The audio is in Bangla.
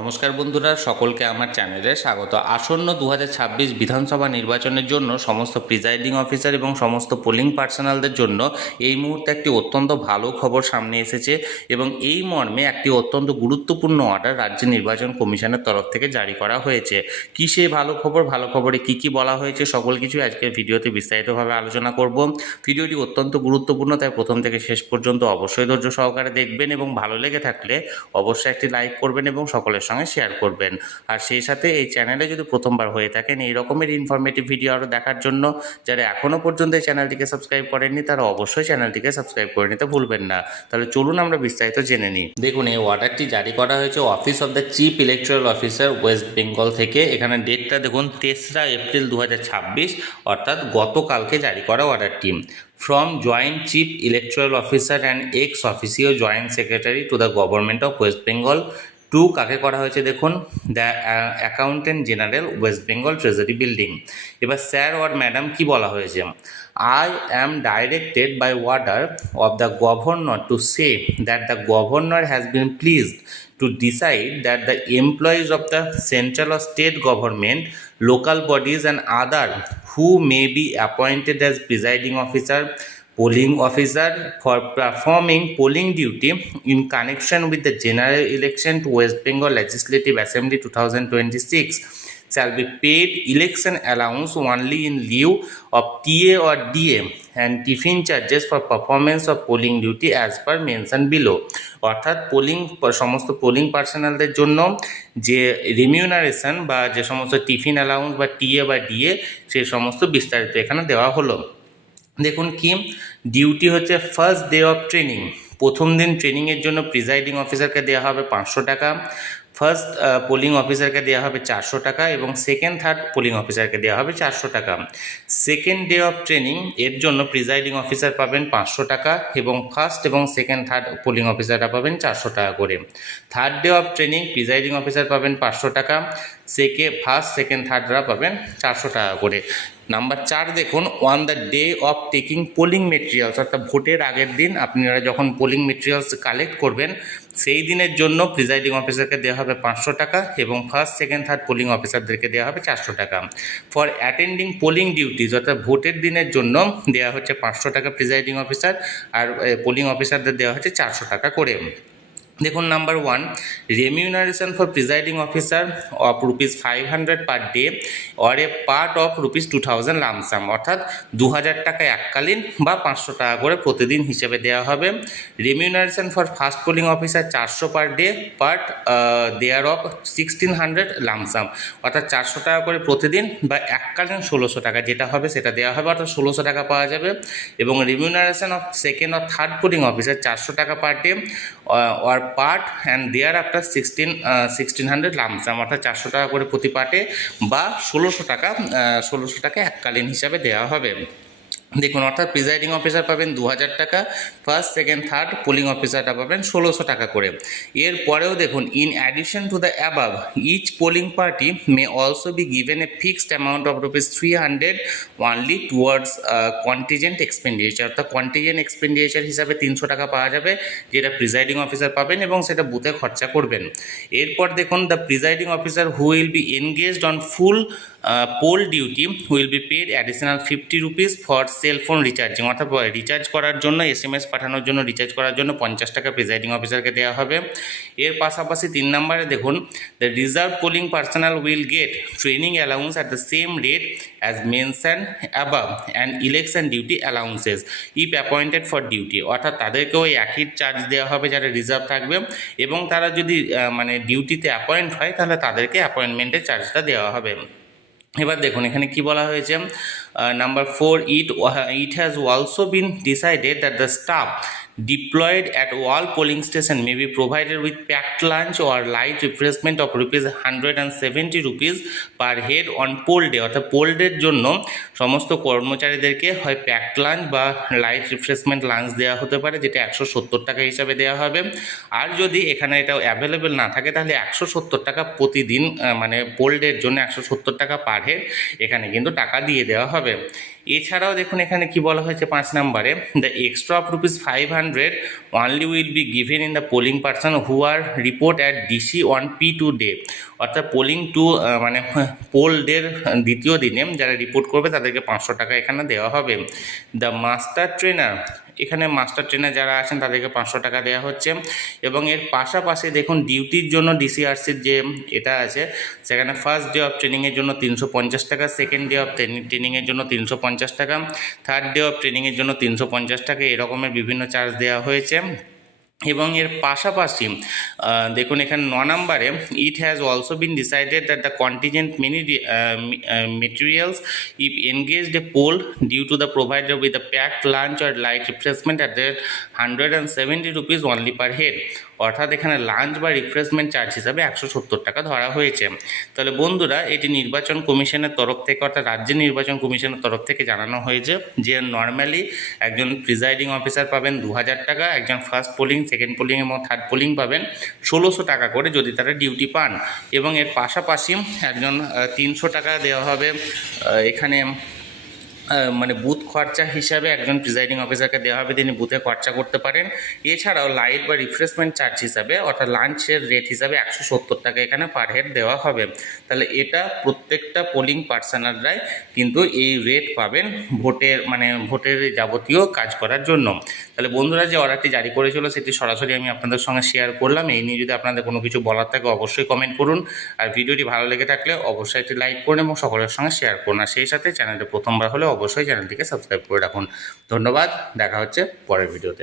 নমস্কার বন্ধুরা, সকলকে আমার চ্যানেলে স্বাগত। আসন্ন 2026 বিধানসভা নির্বাচনের জন্য সমস্ত প্রিজাইডিং অফিসার এবং সমস্ত পোলিং পার্সোনালদের জন্য এই মুহূর্তে একটি অত্যন্ত ভালো খবর সামনে এসেছে এবং এই মর্মে একটি অত্যন্ত গুরুত্বপূর্ণ অর্ডার রাজ্য নির্বাচন কমিশনের তরফ থেকে জারি করা হয়েছে। কী সেই ভালো খবর, ভালো খবরে কী কী বলা হয়েছে, সকল কিছু আজকের ভিডিওতে বিস্তারিতভাবে আলোচনা করব। ভিডিওটি অত্যন্ত গুরুত্বপূর্ণ, তাই প্রথম থেকে শেষ পর্যন্ত অবশ্যই ধৈর্য সহকারে দেখবেন এবং ভালো লেগে থাকলে অবশ্যই একটি লাইক করবেন এবং সকলের সঙ্গে শেয়ার করবেন। আর সেই সাথে এই চ্যানেলে যদি প্রথমবার হয়ে থাকেন এই রকমের ইনফরমেটিভ ভিডিও আরও দেখার জন্য যারা এখনও পর্যন্ত এই চ্যানেলটিকে সাবস্ক্রাইব করেননি তারা অবশ্যই চ্যানেলটিকে সাবস্ক্রাইব করে নিতে ভুলবেন না। তাহলে চলুন আমরা বিস্তারিত জেনে নিই। দেখুন, এই অর্ডারটি জারি করা হয়েছে office of the chief electoral officer West Bengal থেকে। এখানে ডেটটা দেখুন 3রা এপ্রিল 2026, অর্থাৎ গতকালকে জারি করা অর্ডারটি। From Joint Chief Electoral Officer and ex-officio Joint Secretary to the Government of West Bengal to কাকে করা হয়েছে দেখুন, the accountant general West Bengal treasury building. এবার স্যার ওর ম্যাডাম কি বলা হয়েছে, I am directed by order of the governor to say that the governor has been pleased to decide that the employees of the central or state government, local bodies and other who may be appointed as presiding officer, polling officer for performing polling duty in connection with the general election to West Bengal Legislative Assembly 2026 shall be paid election allowance only in lieu of TA or DA and tiffin charges for performance of polling duty as per mentioned below। অর্থাৎ সমস্ত পোলিং পার্সোনালদের জন্য যে রিমিউনারেশন বা যে সমস্ত টিফিন অ্যালাউন্স বা টিএ বা ডিএ সেই সমস্ত বিস্তারিত এখানে দেওয়া হলো। দেখুন কি ডিউটি হচ্ছে ফার্স্ট ডে অফ ট্রেনিং, প্রথম দিন ট্রেনিংয়ের জন্য প্রিজাইডিং অফিসারকে দেওয়া হবে 500 টাকা, ফার্স্ট পোলিং অফিসারকে দেওয়া হবে 400 টাকা এবং সেকেন্ড থার্ড পোলিং অফিসারকে দেওয়া হবে 400 টাকা। সেকেন্ড ডে অফ ট্রেনিং এর জন্য প্রিজাইডিং অফিসার পাবেন 500 টাকা এবং ফার্স্ট এবং সেকেন্ড থার্ড পোলিং অফিসাররা পাবেন 400 টাকা করে। Third day of training presiding officer পাবেন 500 টাকা, ফার্স্ট সেকেন্ড থার্ডরা পাবেন 400 টাকা করে। নাম্বার 4 দেখুন, on the day of taking polling materials, অর্থাৎ ভোটের আগের দিন আপনারা যখন পোলিং মেটেরিয়ালস কালেক্ট করবেন সেই দিনের জন্য প্রিজাইডিং অফিসারকে দেওয়া হবে 500 টাকা এবং ফার্স্ট সেকেন্ড থার্ড পোলিং অফিসারদেরকে দেওয়া হবে 400 টাকা। ফর অ্যাটেন্ডিং পোলিং ডিউটিজ, অর্থাৎ ভোটের দিনের জন্য দেওয়া হচ্ছে 500 টাকা প্রিজাইডিং অফিসার আর পোলিং অফিসারদের দেওয়া হচ্ছে 400 টাকা করে। দেখুন number 1, remuneration for presiding officer of ₹500 per day or a part of ₹2000 lump sum, অর্থাৎ 2000 টাকা এককালীন বা 500 টাকা করে প্রতিদিন হিসেবে দেওয়া হবে। Remuneration for first polling officer 400 per day part thereof 1600 lump sum, অর্থাৎ 400 টাকা করে প্রতিদিন বা এককালীন 1600 টাকা যেটা হবে সেটা দেওয়া হবে, অর্থাৎ 1600 টাকা পাওয়া যাবে। এবং remuneration of second or third polling officer 400 টাকা per day or part and thereafter 1600 lump sum, অর্থাৎ 400 টাকা করে প্রতি পার্টে বা 1600 টাকা এককালীন হিসাবে দেওয়া হবে। দেখুন, অর্থাৎ প্রিজাইডিং অফিসার পাবেন 2000 টাকা, ফার্স্ট সেকেন্ড থার্ড পোলিং অফিসারটা পাবেন 1600 টাকা করে। এরপরেও দেখুন, in addition to the above each polling party may also be given a fixed amount of ₹300 only towards contingent expenditure, অর্থাৎ কন্টিজেন্ট এক্সপেন্ডিচার হিসাবে 300 টাকা পাওয়া যাবে যেটা প্রিজাইডিং অফিসার পাবেন এবং সেটা বুথে খরচা করবেন। এরপর দেখুন, the presiding officer who will be engaged on full poll duty will be paid additional ₹50 for cell phone recharging, অর্থাৎ রিচার্জ করার জন্য SMS পাঠানোর জন্য রিচার্জ করার জন্য 50 টাকা প্রিজাইডিং অফিসারকে দেওয়া হবে। এর পাশাপাশি 3 নম্বরে দেখুন, the reserve polling personal will get training allowance at the same rate as mention above and election duty allowances if appointed for duty, অর্থাৎ তাদেরকেও একই চার্জ দেওয়া হবে যারা রিজার্ভ থাকবে এবং তারা যদি ডিউটিতে অ্যাপয়েন্ট হয় তাহলে তাদেরকে অ্যাপয়েন্টমেন্টের চার্জটা দেওয়া হবে। এবার দেখুন এখানে কি বলা হয়েছে, number 4, it has also been decided that the staff deployed at all polling station may be provided with packed lunch or light refreshment of ₹170 per head on poll day, অর্থাৎ পোল ডের জন্য সমস্ত কর্মচারীদেরকে হয় প্যাকড লাঞ্চ বা লাইট রিফ্রেশমেন্ট লাঞ্চ দেওয়া হতে পারে যেটা 170 টাকা হিসাবে দেওয়া হবে। আর যদি এখানে এটা অ্যাভেলেবেল না থাকে তাহলে 170 টাকা প্রতিদিন, পোল ডের জন্য 170 টাকা পার হেড এখানে কিন্তু টাকা দিয়ে দেওয়া হবে। এছাড়াও দেখুন এখানে কি বলা হয়েছে 5 নম্বরে, the extra of ₹500 500 only will be given in the polling person who are report at DC on P2 day, অর্থাৎ পোলিং টু মানে পোল ডের দ্বিতীয় দিনে যারা রিপোর্ট করবে তাদেরকে 500 টাকা এখানে দেওয়া হবে। দ্য মাস্টার ট্রেনার, এখানে মাস্টার ট্রেনার যারা আছেন তাদেরকে 500 টাকা দেওয়া হচ্ছে। এবং এর পাশাপাশি দেখুন ডিউটির জন্য ডিসিআরসির যে এটা আছে সেখানে ফার্স্ট ডে অফ ট্রেনিংয়ের জন্য 350 টাকা, সেকেন্ড ডে অফ ট্রেনিংয়ের জন্য 350 টাকা, থার্ড ডে অফ ট্রেনিংয়ের জন্য 350 টাকা, এরকমের বিভিন্ন চার্জ দেওয়া হয়েছে। এবং এর পাশাপাশি দেখুন এখানে 9 নম্বরে it has also been decided that the contingent many materials if engaged a poll due to the provider with the packed lunch or light refreshment at the 170 rupees only per head, অর্থাৎ এখানে লাঞ্চ বা রিফ্রেশমেন্ট চার্জ হিসাবে 170 টাকা ধরা হয়েছে। তাহলে বন্ধুরা এটি নির্বাচন কমিশনের তরফ থেকে অর্থাৎ রাজ্যের নির্বাচন কমিশনের তরফ থেকে জানানো হয়েছে যে নর্মালি একজন প্রিজাইডিং অফিসার পাবেন 2000 টাকা, একজন ফার্স্ট পোলিং, সেকেন্ড পোলিং এবং থার্ড পোলিং পাবেন 1600 টাকা করে যদি তারা ডিউটি পান। এবং এর পাশাপাশি একজন 300 টাকা দেওয়া হবে এখানে মানে বুথ খরচা হিসাবে একজন প্রিজাইডিং অফিসারকে দেওয়া হবে, তিনি বুথে খরচা করতে পারেন। এছাড়াও লাইট বা রিফ্রেশমেন্ট চার্জ হিসাবে অর্থাৎ লাঞ্চের রেট হিসাবে 170 টাকা এখানে পার হেড দেওয়া হবে। তাহলে এটা প্রত্যেকটা পোলিং পার্সোনালরাই কিন্তু এই রেট পাবেন ভোটের যাবতীয় কাজ করার জন্য। তাহলে বন্ধুরা যে অর্ডারটি জারি করেছিল সেটি সরাসরি আমি আপনাদের সঙ্গে শেয়ার করলাম। এই নিয়ে যদি আপনাদের কোনো কিছু বলার থাকে অবশ্যই কমেন্ট করুন, আর ভিডিওটি ভালো লেগে থাকলে অবশ্যই একটি লাইক করুন এবং সকলের সঙ্গে শেয়ার করুন। আর সেই সাথে চ্যানেলটি প্রথমবার হলে অবশ্যই চ্যানেলটিকে সাবস্ক্রাইব করে রাখুন। ধন্যবাদ, দেখা হচ্ছে পরের ভিডিওতে।